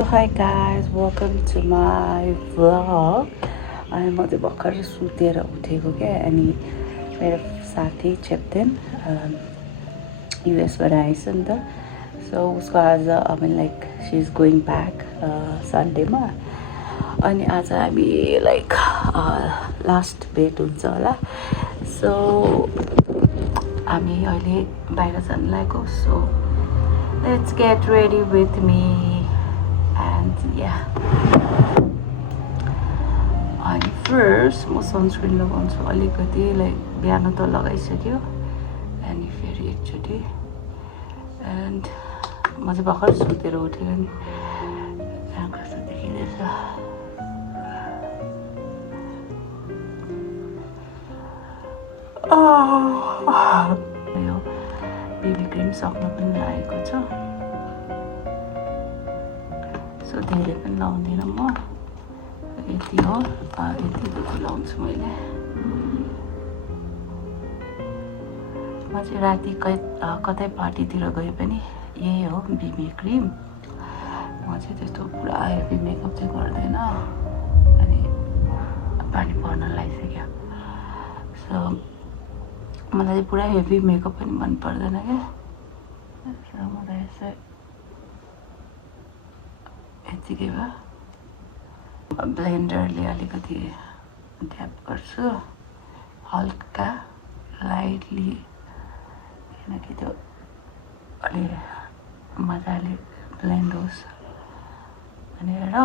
Hi guys, welcome to my vlog. अनि म चाहिँ भर्खर सुतेर उठेको क्या अनि मेरो साथी चेप्टेन युएसबाट आएछ नि त सो उसको आज like she is going back सन्डेमा अनि आज हामी लाइक लास्ट भेट हुन्छ होला सो हामी अहिले बाहिर जानु लागेको so let's get ready with me and yeah अनि फर्स्ट म सनस्क्रिन लगाउँछु अलिकति लाइक बिहान त लगाइसक्यो अनि फेरि एकचोटि एन्ड म चाहिँ भर्खर सुतेर उठेको नि कस्तो देखिँदैछ यो बेबी क्रिम सक्नु पनि लागेको छ सो धेरै पनि लाउँदिनँ म यति हो यति जति लाउँछु मैले म चाहिँ राति कतै पार्टीतिर गए पनि यही हो बेबी क्रिम म चाहिँ त्यस्तो पुरा हेभी मेकअप चाहिँ गर्दैन अनि पानी पर्न लागिसक्यो सो मलाई चाहिँ पुरा हेभी मेकअप पनि मन पर्दैन क्या सो म त यसो यतिकै भयो ब्लेन्डरले अलिकति ट्याप गर्छु हल्का लाइटली किनकि त्यो अलि मजाले ब्लेन्ड होस् भनेर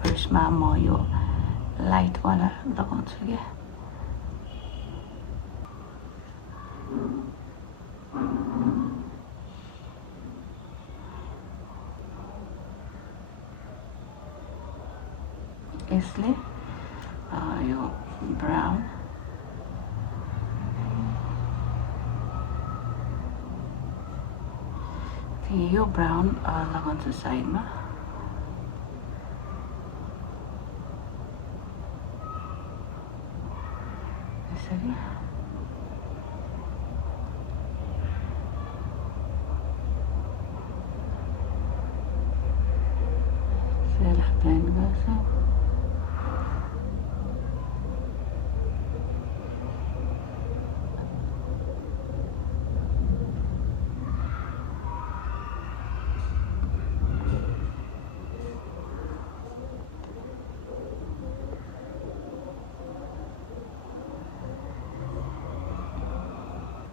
फर्स्टमा म यो लाइटवाला लगाउँछु क्या यसले यो ब्राउन यो ब्राउन लगाउँछु साइडमा यसरी यसलाई ब्लेन्ड गर्छु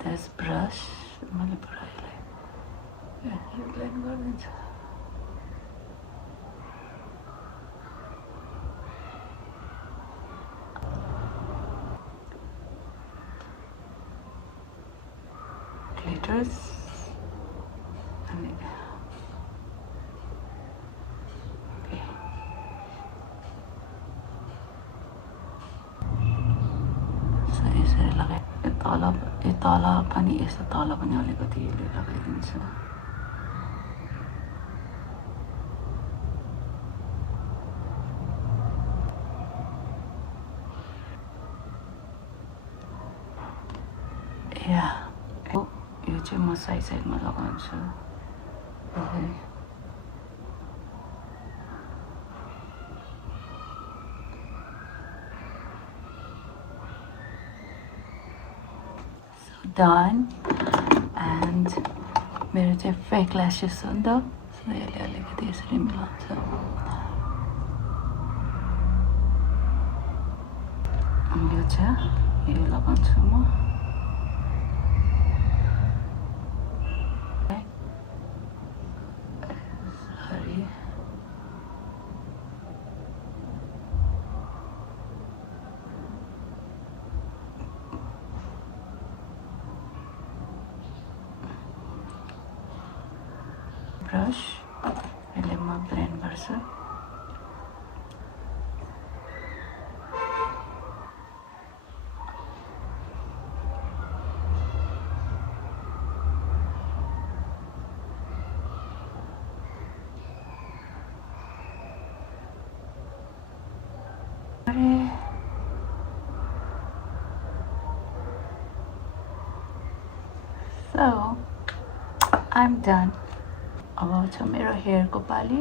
this brush मैले पुरा यसलाई ब्लेन्ड गरिदिन्छु ग्लिटर्स अनि यसरी लगाए यो तल पनि यस्तो तल पनि अलिकति यसले लगाइदिन्छु यो चाहिँ म साइडमा लगाउँछु done and मेरो चाहिँ फेक ल्यासेस हो नि त सो यसले अलिकति यसरी मिलाउँछ यो चाहिँ यो लगाउँछु म ब्रश यसले म ब्लेन्ड गर्छु So I'm done. अब छ मेरो हेयरको पाली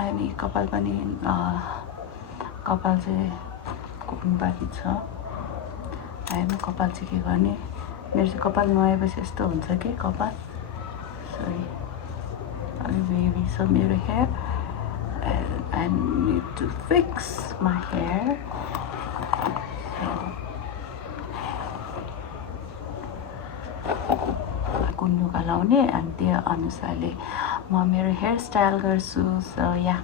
अनि कपाल पनि कपाल चाहिँ कुक्नु बाँकी छ। म कपाल चाहिँ के गर्ने, मेरो चाहिँ कपाल नुहाएपछि यस्तो हुन्छ कि कपाल सरी अलिक वेभी छ मेरो hair and I need to fix my hair. कुन्नुका लाउने अनि त्यो अनुसारले म मेरो हेयर स्टाइल गर्छु। So yeah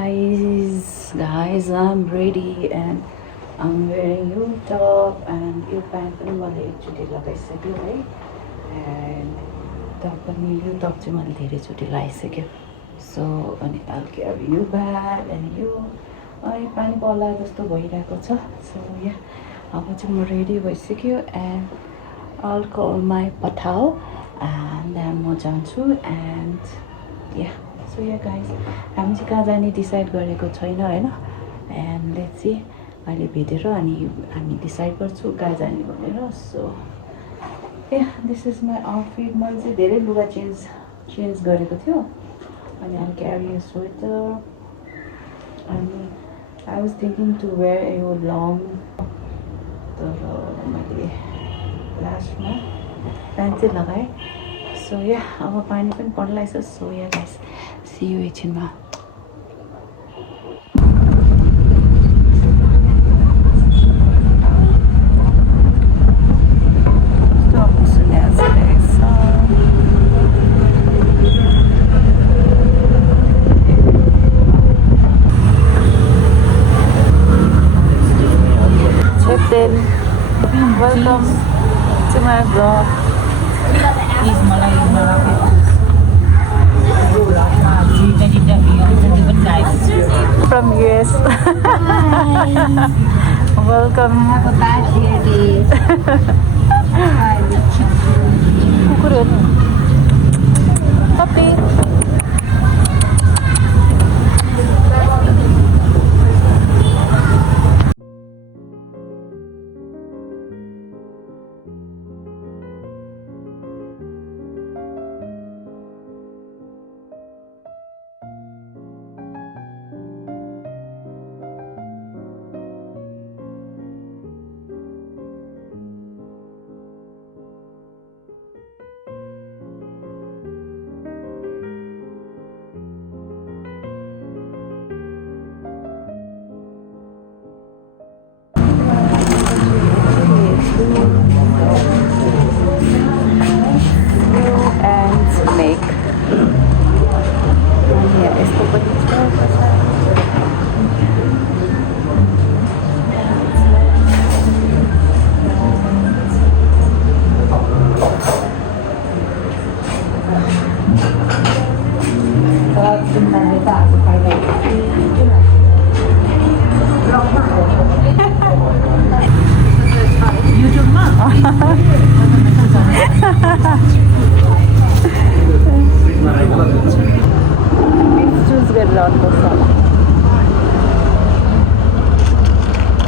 guys I'm ready and I'm wearing यो टप and यो प्यान्ट पनि मैले एकचोटि लगाइसक्यो है and टप पनि यो टप चाहिँ मैले धेरैचोटि लगाइसक्यो। सो अनि I'll carry you back and यो अनि पानी पर्ला जस्तो भइरहेको छ। सो या अब चाहिँ म रेडी भइसक्यो and I'll call my Pathao and then म जान्छु and yeah so yeah guys हामी चाहिँ कहाँ जाने डिसाइड गरेको छैन होइन and लेट्स सी अहिले भेटेर अनि हामी डिसाइड गर्छु कहाँ जाने भनेर। So yeah this is my outfit. मैले चाहिँ धेरै लुगा चेन्ज गरेको थियो अनि I'll carry a sweater अनि I was thinking to wear यो long तर मैले लास्टमा प्यान्ट चाहिँ लगाएँ। सो या अब पानी पनि पर्लाइछ। So yeah guys see you एकछिनमा। Welcome to my vlog. From US. Welcome. Puppy.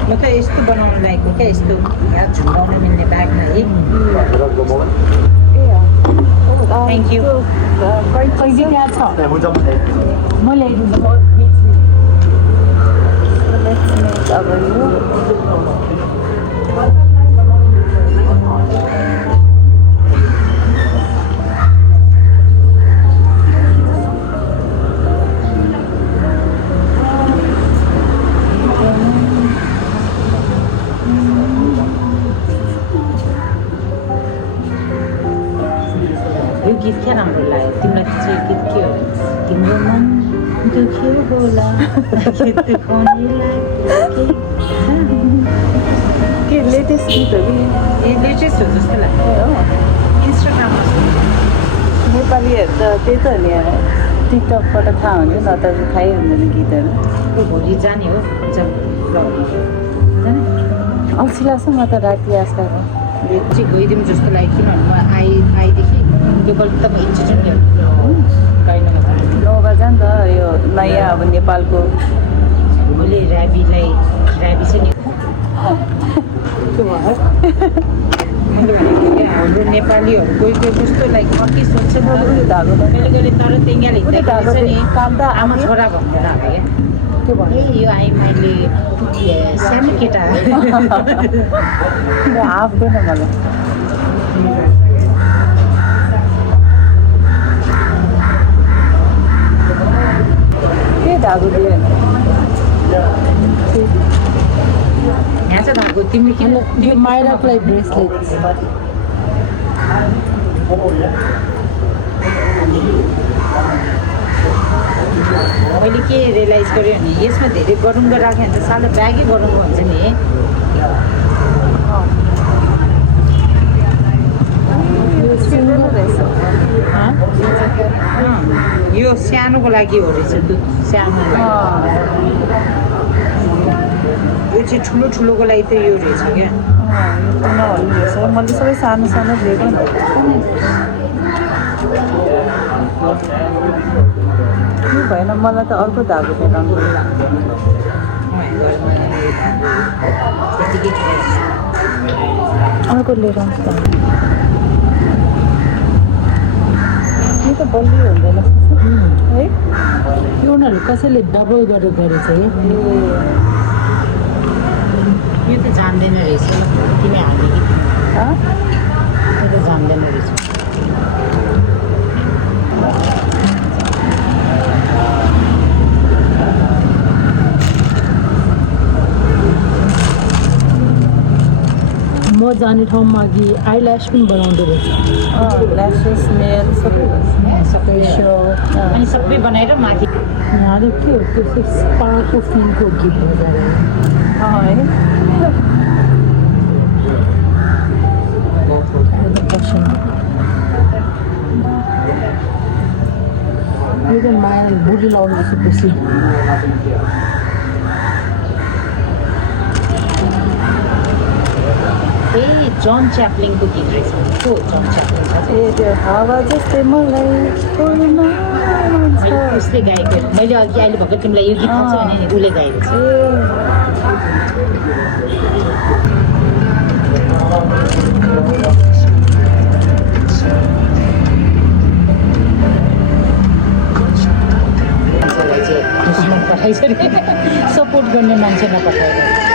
म त यस्तो बनाउनु लागेको क्या यस्तो यहाँ झुम्बाउन मिल्ने ब्याग नै थ्याङ्क यू कहिले त्यहाँ छ म ल्याइदिन्छु अब यो गीत क्या राम्रो लाग्यो तिमीलाई चाहिँ गीत के हो तिम्रो मन दुख्यो होला के लेटेस्ट गीतहरू ए लेटेस्ट हो जस्तो लाग्यो हो इन्स्टाग्राममा नेपालीहरू त त्यही त नि टिकटकबाट थाहा हुने न त थाहै हुँदैन गीतहरू। भोलि जाने हो जब जाने अल्छी लाग्छ म त राति आजकल चाहिँ गइदिउँ जस्तो लाग्यो किनभने म आएदेखि यो पल्ट त म एकचोटि गाइनमा नौगा जा नि त यो नयाँ अब नेपालको भोलि ऱ्याबी छ नि मैले भनेको क्या हाम्रो नेपालीहरू कोही कोही कस्तो लाइक कति सोध्छ नि धागो कहिले कहिले तर तेङ्गाले धागो काट्दा आमा छोरा भन्दैन अब क्या के भन्यो ए यो आई मैले सानो केटा आउँदैन मलाई के धागो दियो यहाँ चाहिँ धागो तिमीले किन यो माइरालाई ब्रेसलेट मैले के रियलाइज गरेँ भने यसमा धेरै गरुङ्गो राख्यो भने त सानो ब्यागै गरुङ्गो हुन्छ नि यो सानोको लागि हो रहेछ दुध सानो यो चाहिँ ठुलो ठुलोको लागि त यो रहेछ क्या नहुने रहेछ मैले सबै सानो सानो लिएको नि भएन मलाई त अर्को धागो देखाउनु अर्को लिएर आउँछ यो त बलियो हुँदैन है यो उनीहरू कसैले डबल गरेर गरेछ यो त जान्दैन रहेछ तिमी हाल्ने कि यो त जान्दैन रहेछ म जाने ठाउँमा अघि आइल्यास पनि बनाउँदो रहेछ ल्यासेस नेल सबै अनि सबै बनाएर माथि यहाँ के हो त्यो स्पाको फिलको गीत बजाएर यो त माया बुढी लाउनु जस्तो बेसी ए जन च्याप्लिङको गीत रहेछ को जन च्याप्लिङ ए त्यो हावा जस्तै मलाई मैले उसले गाएको मैले अघि अहिले भर्खर तिमीलाई यो गीत थाहा छ भने नि उसले गाएको छ पठाइछ सपोर्ट गर्ने मान्छे नपठाएर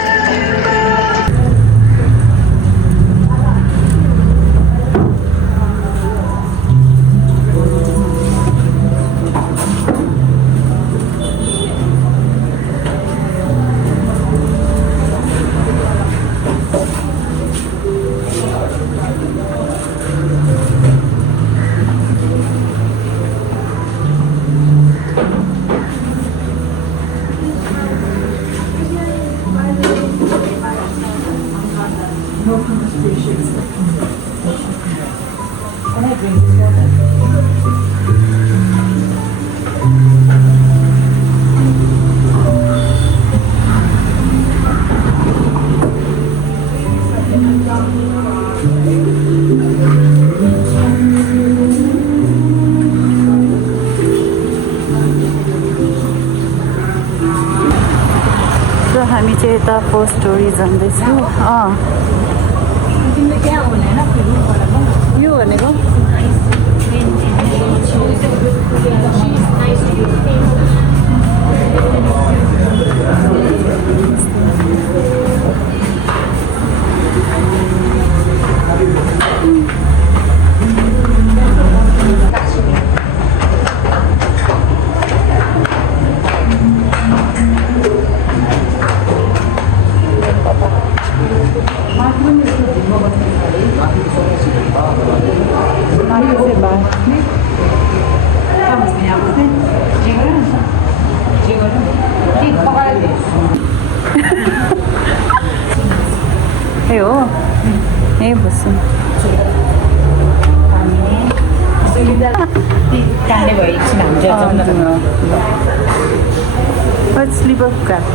हामी चाहिँ यता फर्स्ट स्टोरी जाँदैछौँ तिमीले त्यहाँ हो भने यो भनेको ए हो ए बस्छौँ काँडे भयो एकछिन हामी Let's leave a cat.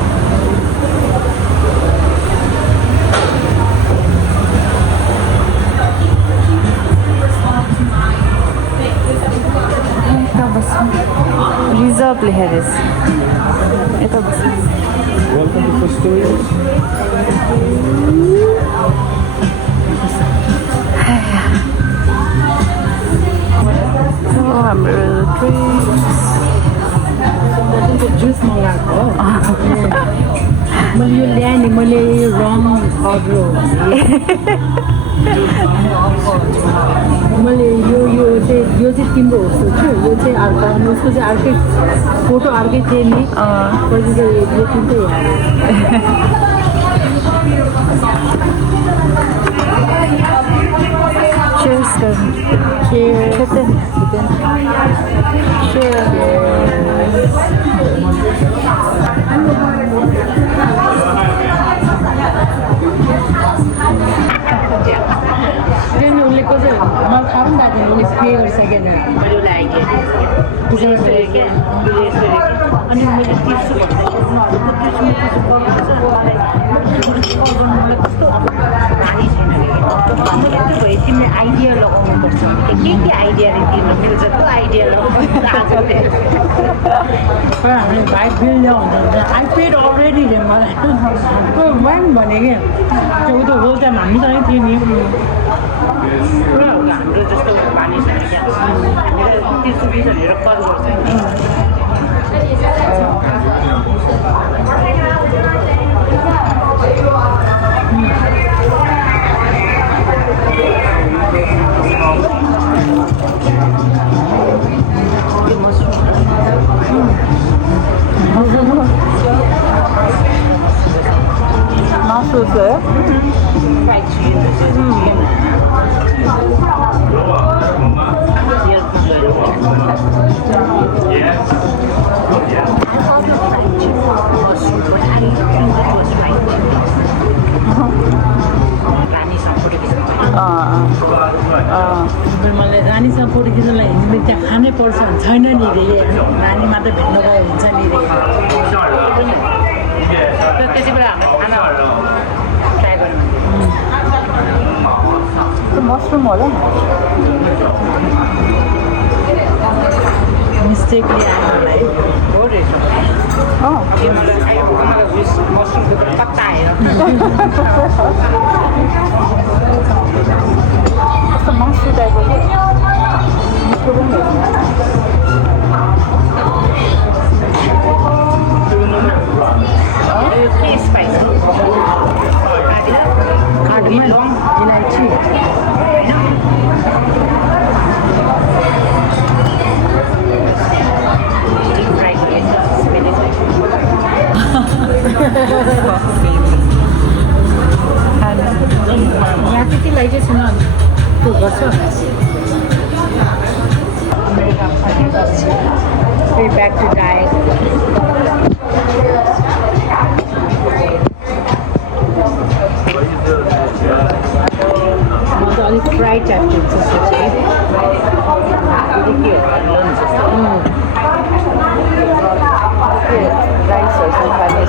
Reserve लेखेर यता बस्नु हाम्रो जुस मगाएको हो मैले यो ल्याएँ नि मैले रङ अर्डर मैले यो चाहिँ तिम्रो हो सोच्छु यो चाहिँ अर्को अनि उसको चाहिँ अर्कै फोटो अर्कै थियो नि पछि चाहिँ यो तिनटै Cheers, guys. Cheers. Then only because my phone that only pay or second. What do you like it? अनि मैले तिर्छु मलाई कस्तो बानी छैन कि भयो तिमीले आइडिया लगाउनुपर्छ के आइडियाले तिर्नु मिल्छ त्यो आइडिया लगाउनु हामीले भाइ बिल ल्याउँछ आई पेड अलरेडी रे मलाई वान भने कि त्यो त होल टाइम हामीसँगै थियो नि पुरा हो हाम्रो जस्तो बानी छैन क्या हामीलाई तिर्छु कि भनेर कल गर्छ 맛있어요? fried chicken. मलाई रानीसँग फोटो खिच्नलाई हिँड्ने त्यहाँ खानै पर्छ भने छैन नि रे नानी मात्रै भेट्न गयो हुन्छ नि रे त्यति बेला हाम्रो खाना ट्राई गर्नु मसरुम होला मिस्टेकली आयो मलाई हो रहेछ मलाई मसरुमको पत्ता आएर कस्तो मसरु टाइपको के मिठो पनि के स्पाइसी काठमा इलायची यहाँ त्यति लगाइदिएछ न त्यो गर्छ फेरि ब्याक टु डायट म त अलिक फ्राई टाइप हुन्छ सोचेँ राइसहरू खाने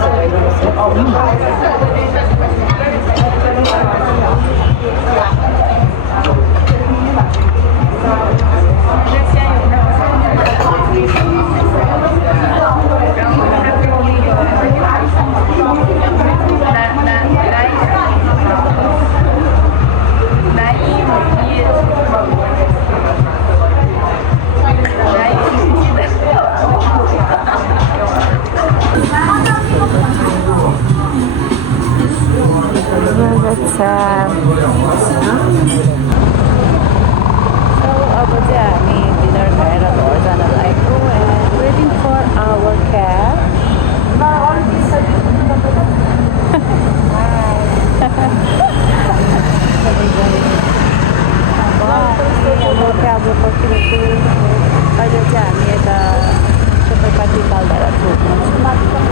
अब चाहिँ हामी डिनर खाएर घर जान लागेको and waiting for our cab हाम्रो क्याब पर्खिरहेको अहिले चाहिँ हामी यता सबै कालधारा चोकमा छौँ